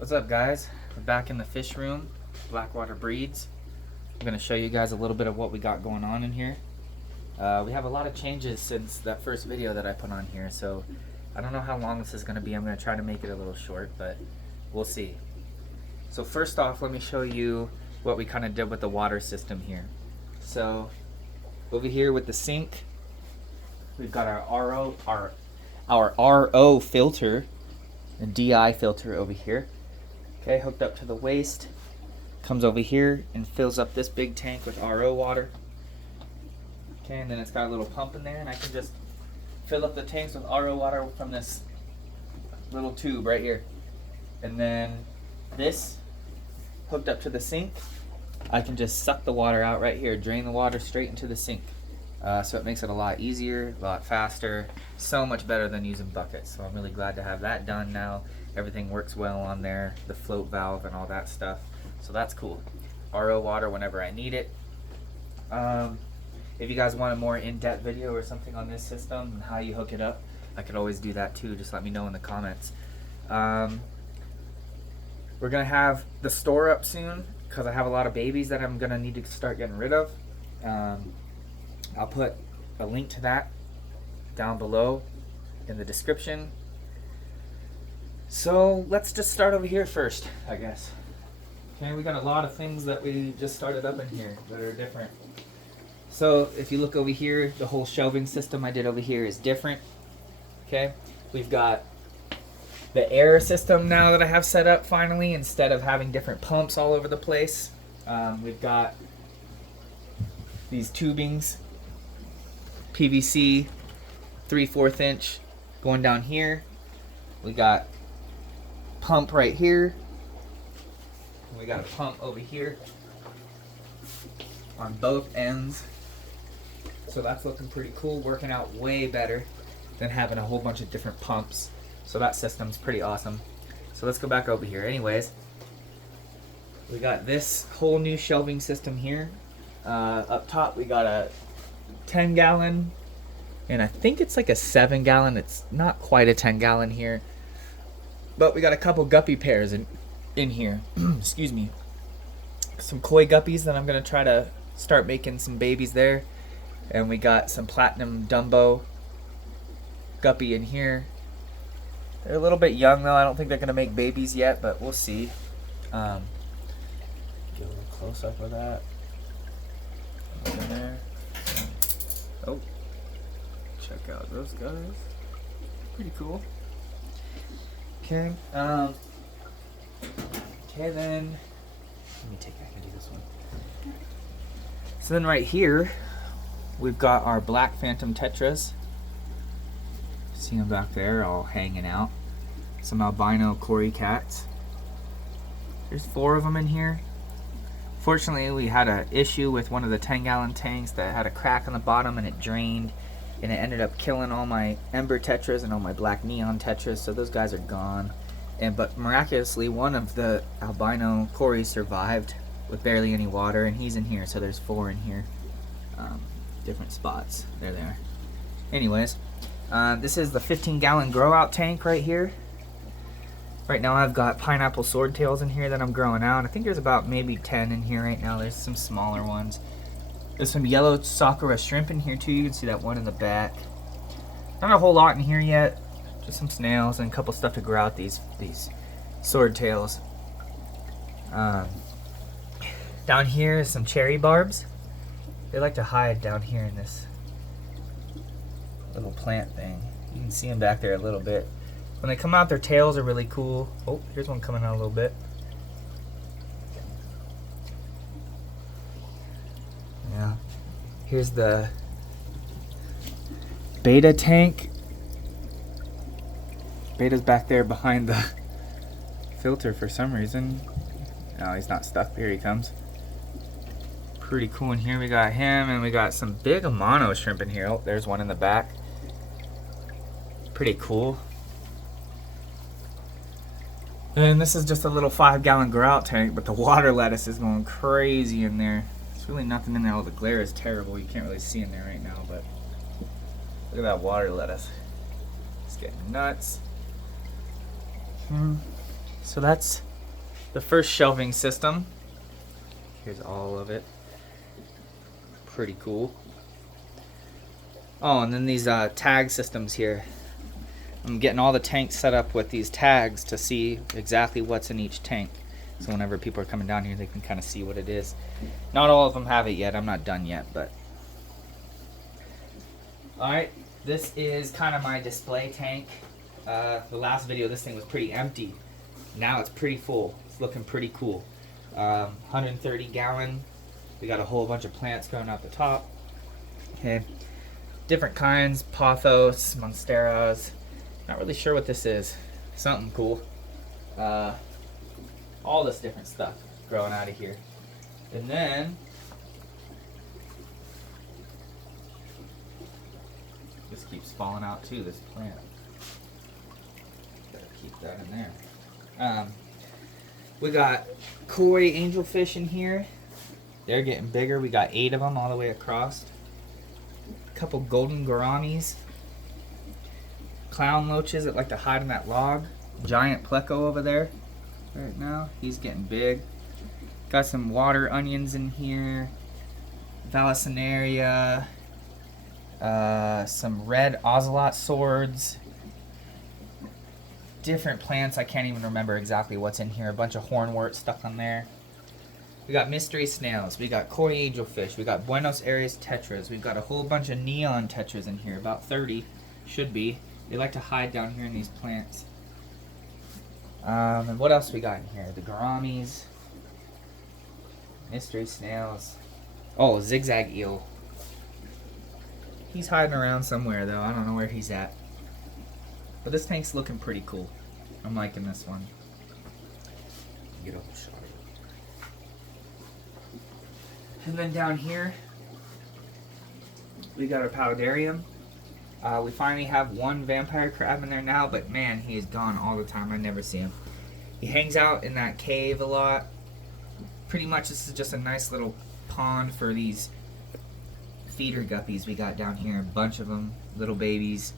What's up, guys? We're back in the fish room, Blackwater Breeds. I'm going to show you guys a little bit of what we got going on in here. We have a lot of changes since that first video that I put on here, so I don't know how long this is going to be. I'm going to try to make it a little short, but we'll see. So first off, let me show you what we kind of did with the water system here. So over here with the sink, we've got our RO filter and DI filter over here. Okay, hooked up to the waist. Comes over here and fills up this big tank with RO water. Okay, and then it's got a little pump in there, and I can just fill up the tanks with RO water from this little tube right here. And then this, hooked up to the sink, I can just suck the water out right here, drain the water straight into the sink. So it makes it a lot easier, a lot faster, so much better than using buckets. So I'm really glad to have that done now. Everything works well on there, the float valve and all that stuff. So that's cool. RO water whenever I need it. If you guys want a more in-depth video or something on this system and how you hook it up, I could always do that too. Just let me know in the comments. We're gonna have the store up soon because I have a lot of babies that I'm gonna need to start getting rid of. I'll put a link to that down below in the description. So let's just start over here first, I guess. Okay, we got a lot of things that we just started up in here that are different. So if you look over here, the whole shelving system I did over here is different. Okay, we've got the air system now that I have set up finally, instead of having different pumps all over the place. We've got these tubings, PVC, 3/4 inch going down here. We got pump right here. We got a pump over here on both ends. So that's looking pretty cool, working out way better than having a whole bunch of different pumps. So that system's pretty awesome. So let's go back over here. Anyways, we got this whole new shelving system here. Up top we got a 10-gallon, and I think it's like a 7-gallon. It's not quite a 10-gallon here, but we got a couple guppy pairs in here. Excuse me. Some koi guppies that I'm gonna try to start making some babies there, and we got some platinum Dumbo guppy in here. They're a little bit young though. I don't think they're gonna make babies yet, but we'll see. Get a little close up of that. Look in there. Oh, check out those guys. Pretty cool. Okay. Okay, then let me take. I can do this one. So then right here, we've got our black phantom tetras. See them back there, all hanging out. Some albino cory cats. There's 4 of them in here. Fortunately, we had an issue with one of the 10-gallon tanks that had a crack on the bottom and it drained, and it ended up killing all my ember tetras and all my black neon tetras, so those guys are gone. But miraculously, one of the albino cories survived with barely any water, and he's in here, so there's 4 in here. Different spots. There they are. Anyways, this is the 15-gallon grow out tank right here. Right now I've got pineapple swordtails in here that I'm growing out. I think there's about maybe 10 in here right now. There's some smaller ones. There's some yellow sakura shrimp in here too. You can see that one in the back. Not a whole lot in here yet. Just some snails and a couple stuff to grow out these swordtails. Down here is some cherry barbs. They like to hide down here in this little plant thing. You can see them back there a little bit. When they come out, their tails are really cool. Oh, here's one coming out a little bit. Yeah. Here's the beta tank. Beta's back there behind the filter for some reason. No, he's not stuck. Here he comes. Pretty cool in here. We got him, and we got some big mono shrimp in here. Oh, there's one in the back. Pretty cool. And this is just a little 5-gallon grout tank, but the water lettuce is going crazy in there. There's really nothing in there. Oh, the glare is terrible. You can't really see in there right now, but look at that water lettuce. It's getting nuts. So that's the first shelving system. Here's all of it. Pretty cool. Oh, and then these tag systems here. I'm getting all the tanks set up with these tags to see exactly what's in each tank. So whenever people are coming down here, they can kind of see what it is. Not all of them have it yet. I'm not done yet, but. Alright, this is kind of my display tank. The last video, this thing was pretty empty. Now it's pretty full. It's looking pretty cool. 130 gallon. We got a whole bunch of plants growing out the top. Okay. Different kinds, pothos, monsteras. Not really sure what this is. Something cool. All this different stuff growing out of here. And then this keeps falling out too, this plant. Gotta keep that in there. We got koi angelfish in here. They're getting bigger. We got 8 of them all the way across. A couple golden gouramis. Clown loaches that like to hide in that log. Giant pleco over there right now. He's getting big. Got some water onions in here. Vallisneria. Some red ocelot swords. Different plants. I can't even remember exactly what's in here. A bunch of hornwort stuck on there. We got mystery snails. We got koi angelfish. We got Buenos Aires tetras. We've got a whole bunch of neon tetras in here. About 30. Should be. They like to hide down here in these plants. And what else we got in here? The gouramis. Mystery snails. Oh, zigzag eel. He's hiding around somewhere though. I don't know where he's at. But this tank's looking pretty cool. I'm liking this one. Get a whole shot of it. And then down here, we got our paludarium. We finally have one vampire crab in there now, but man, he is gone all the time. I never see him. He hangs out in that cave a lot. Pretty much this is just a nice little pond for these feeder guppies we got down here. A bunch of them, little babies.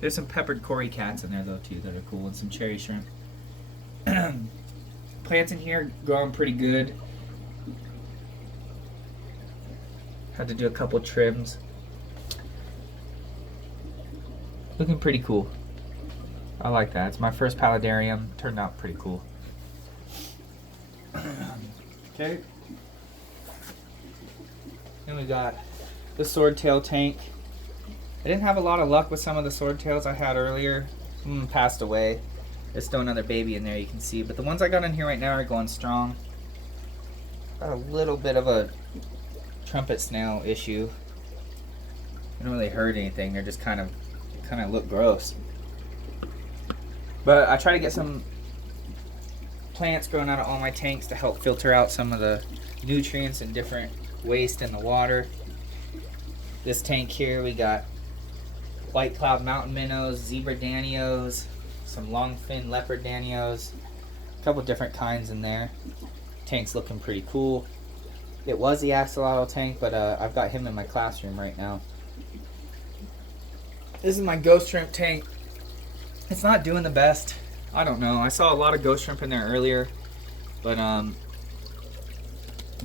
There's some peppered cory cats in there though too that are cool, and some cherry shrimp. Plants in here growing pretty good. Had to do a couple trims. Looking pretty cool. I like that. It's my first paludarium. Turned out pretty cool. Okay. Then we got the swordtail tank. I didn't have a lot of luck with some of the swordtails I had earlier. Some of them passed away. There's still another baby in there you can see. But the ones I got in here right now are going strong. Got a little bit of a trumpet snail issue. They don't really hurt anything. They're just kind of look gross. But I try to get some plants growing out of all my tanks to help filter out some of the nutrients and different waste in the water. This tank here we got white cloud mountain minnows, zebra danios, some long fin leopard danios, a couple different kinds in there. Tank's looking pretty cool. It was the axolotl tank, but I've got him in my classroom right now. This is my ghost shrimp tank. It's not doing the best. I don't know. I saw a lot of ghost shrimp in there earlier, but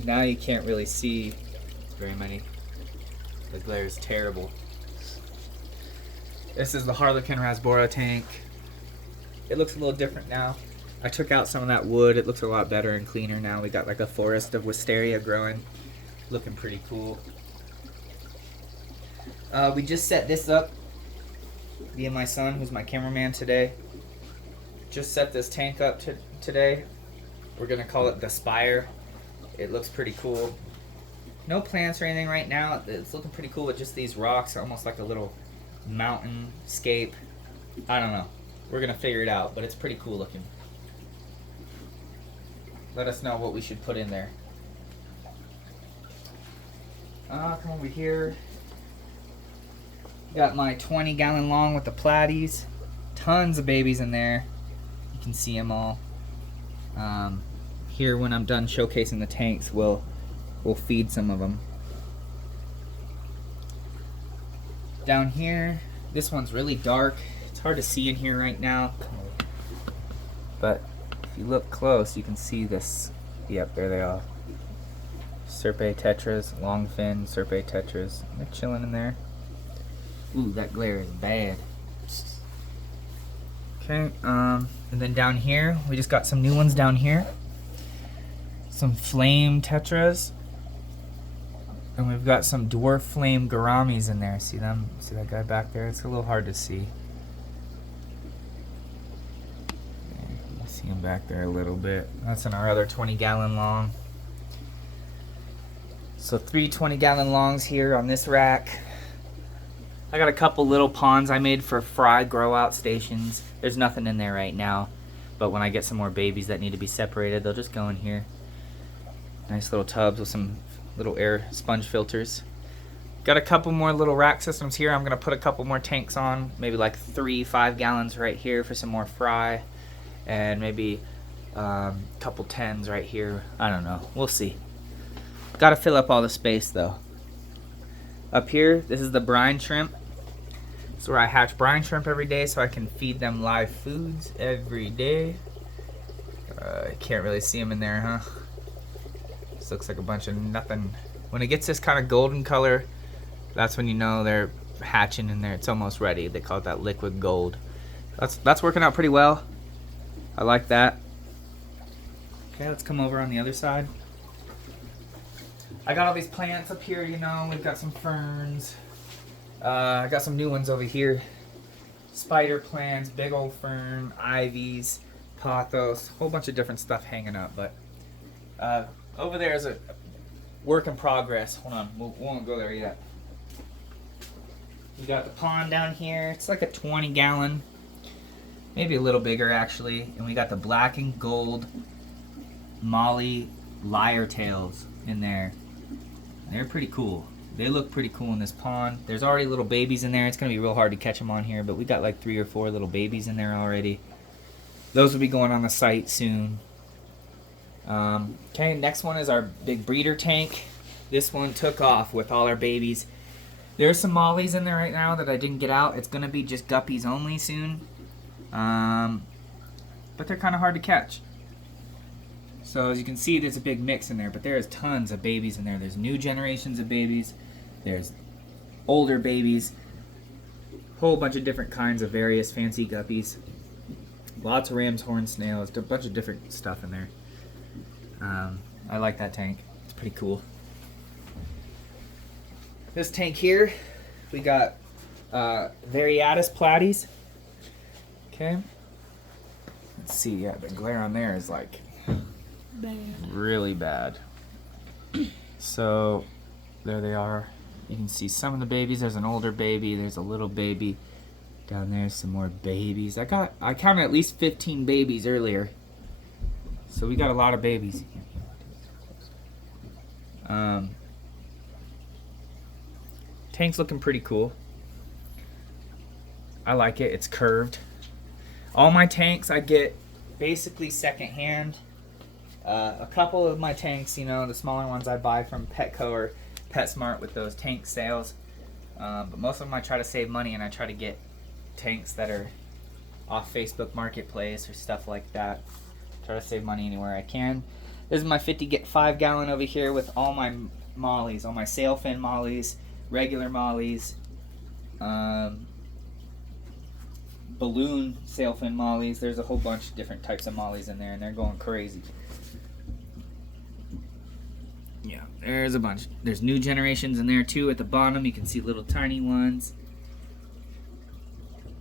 now you can't really see very many. The glare is terrible. This is the Harlequin rasbora tank. It looks a little different now. I took out some of that wood. It looks a lot better and cleaner now. We got like a forest of wisteria growing. Looking pretty cool. We just set this up. Me and my son, who's my cameraman today, just set this tank up today. We're gonna call it the Spire. It looks pretty cool. No plants or anything right now. It's looking pretty cool with just these rocks, almost like a little mountain scape. I don't know. We're gonna figure it out, but it's pretty cool looking. Let us know what we should put in there. Come over here. Got my 20-gallon long with the platies. Tons of babies in there. You can see them all. Here, when I'm done showcasing the tanks, we'll feed some of them. Down here, this one's really dark. It's hard to see in here right now, but if you look close, you can see this. Yep, there they are. Serpae tetras, long fin Serpae tetras. They're chilling in there. Ooh, that glare is bad. Okay, and then down here, we just got some new ones down here. Some flame tetras. And we've got some dwarf flame gouramis in there. See them? See that guy back there? It's a little hard to see. You see him back there a little bit. That's in our other 20-gallon long. So 3 20-gallon longs here on this rack. I got a couple little ponds I made for fry grow out stations. There's nothing in there right now, but when I get some more babies that need to be separated, they'll just go in here. Nice little tubs with some little air sponge filters. Got a couple more little rack systems here. I'm gonna put a couple more tanks on, maybe like 3 5-gallons right here for some more fry, and maybe a couple 10s right here. I don't know, we'll see. Gotta fill up all the space though. Up here, this is the brine shrimp. It's where I hatch brine shrimp every day so I can feed them live foods every day. I can't really see them in there, huh? This looks like a bunch of nothing. When it gets this kind of golden color, that's when you know they're hatching in there. It's almost ready. They call it that liquid gold. That's working out pretty well. I like that. Okay, let's come over on the other side. I got all these plants up here, you know. We've got some ferns. I got some new ones over here. Spider plants, big old fern, ivies, pothos, a whole bunch of different stuff hanging up. But over there is a work in progress. Hold on, we won't go there yet. We got the pond down here. It's like a 20-gallon, maybe a little bigger actually. And we got the black and gold molly lyre tails in there. They're pretty cool. They look pretty cool in this pond. There's already little babies in there. It's going to be real hard to catch them on here, but we got like 3 or 4 little babies in there already. Those will be going on the site soon. Okay, next one is our big breeder tank. This one took off with all our babies. There's some mollies in there right now that I didn't get out. It's going to be just guppies only soon. But they're kind of hard to catch. So as you can see, there's a big mix in there, but there is tons of babies in there. There's new generations of babies. There's older babies. Whole bunch of different kinds of various fancy guppies. Lots of ram's horn snails. A bunch of different stuff in there. I like that tank. It's pretty cool. This tank here, we got Variatus platies. Okay. Let's see. Yeah, the glare on there is like really bad. So there they are. You can see some of the babies. There's an older baby. There's a little baby down there. Some more babies. I counted at least 15 babies earlier. So we got a lot of babies. Tank's looking pretty cool. I like it. It's curved. All my tanks I get basically secondhand. A couple of my tanks, you know, the smaller ones I buy from Petco or PetSmart with those tank sales. But most of them I try to save money, and I try to get tanks that are off Facebook Marketplace or stuff like that. Try to save money anywhere I can. This is my 55-gallon over here with all my mollies, all my sailfin mollies, regular mollies, balloon sailfin mollies. There's a whole bunch of different types of mollies in there, and they're going crazy. Yeah, there's a bunch. There's new generations in there too at the bottom. You can see little tiny ones.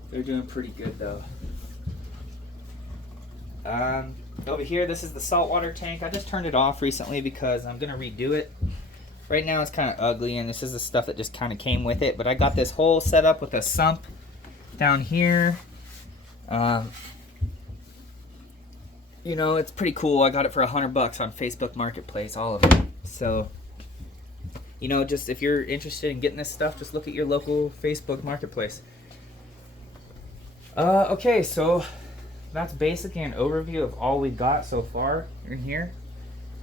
They're doing pretty good though. Over here, this is the saltwater tank. I just turned it off recently because I'm gonna redo it. Right now it's kind of ugly, and this is the stuff that just kind of came with it. But I got this whole setup with a sump down here. You know, it's pretty cool. I got it for $100 on Facebook Marketplace, all of it. So, you know, just if you're interested in getting this stuff, just look at your local Facebook Marketplace. Okay, so that's basically an overview of all we've got so far in here.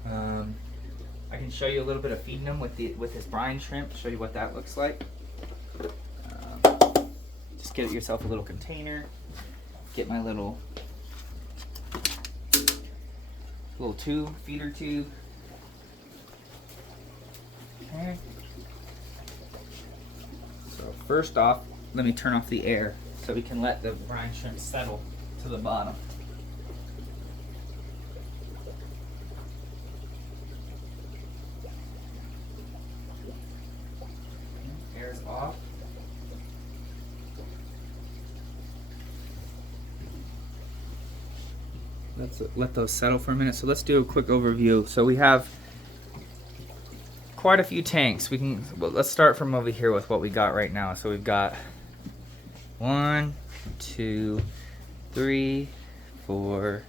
I can show you a little bit of feeding them with this brine shrimp, show you what that looks like. Just get yourself a little container, get my little little tube, feeder tube. Okay. So first off, let me turn off the air so we can let the brine shrimp settle to the bottom. Air's off. Let's let those settle for a minute. So let's do a quick overview. So we have quite a few tanks. Well, let's start from over here with what we got right now. So we've got 1, 2, 3, 4,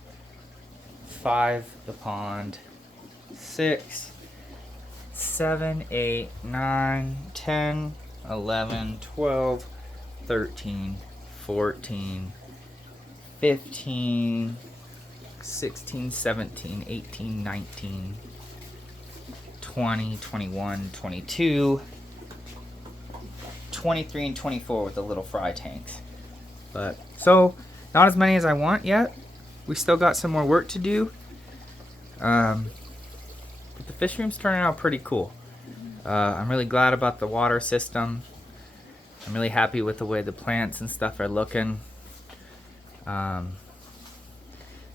5 the pond, 6, 7, 8, 9, 10, 11, 12, 13, 14, 15, 16, 17, 18, 19, 20, 21, 22, 23, and 24 with the little fry tanks. But so not as many as I want yet. We still got some more work to do. But the fish room's turning out pretty cool. I'm really glad about the water system. I'm really happy with the way the plants and stuff are looking.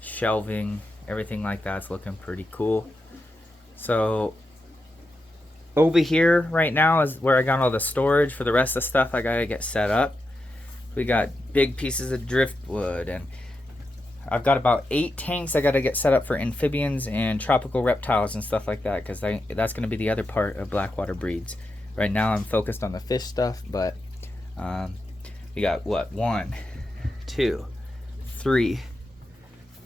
Shelving, everything like that's looking pretty cool. So over here right now is where I got all the storage for the rest of the stuff I gotta get set up. We got big pieces of driftwood, and I've got about 8 tanks I gotta get set up for amphibians and tropical reptiles and stuff like that, because that's gonna be the other part of Blackwater Breeds. Right now I'm focused on the fish stuff, but we got what, 1, 2, 3,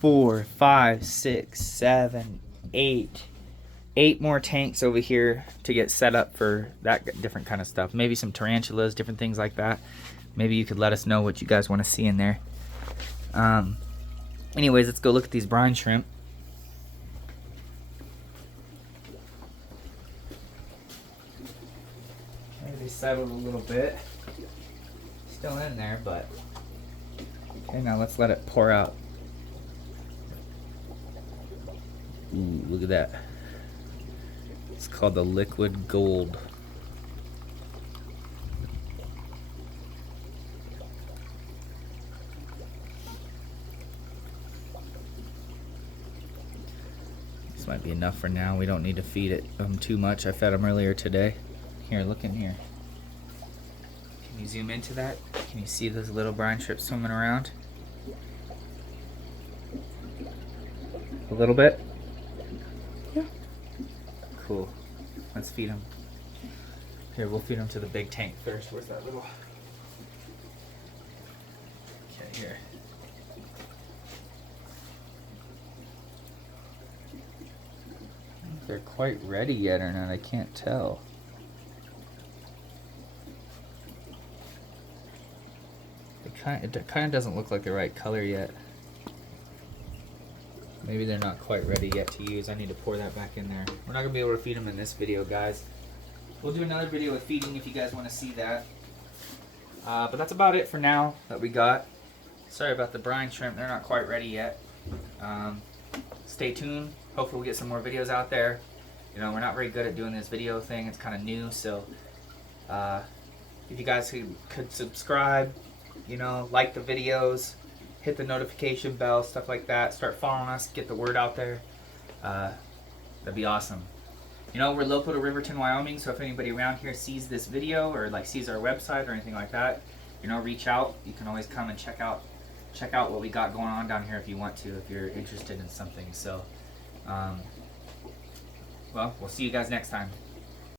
4, 5, 6, 7, 8 more tanks over here to get set up for that different kind of stuff. Maybe some tarantulas, different things like that. Maybe you could let us know what you guys want to see in there. Anyways, let's go look at these brine shrimp. Maybe they settled a little bit. Still in there, but okay, now let's let it pour out. Ooh, look at that. It's called the liquid gold. This might be enough for now. We don't need to feed it too much. I fed them earlier today. Here, look in here. Can you zoom into that? Can you see those little brine shrimp swimming around? A little bit? Yeah. Cool. Let's feed them. Here, we'll feed them to the big tank first. Where's that little... Okay, here. I don't know if they're quite ready yet or not. I can't tell. It kind of doesn't look like the right color yet. Maybe they're not quite ready yet to use. I need to pour that back in there. We're not going to be able to feed them in this video, guys. We'll do another video with feeding if you guys want to see that. But that's about it for now that we got. Sorry about the brine shrimp. They're not quite ready yet. Stay tuned. Hopefully we'll get some more videos out there. You know, we're not very good at doing this video thing. It's kind of new. So if you guys could subscribe, you know, like the videos, hit the notification bell, stuff like that. Start following us, get the word out there. That'd be awesome. You know, we're local to Riverton, Wyoming, so if anybody around here sees this video or like sees our website or anything like that, you know, reach out. You can always come and check out what we got going on down here if you want to, if you're interested in something. So, well, we'll see you guys next time.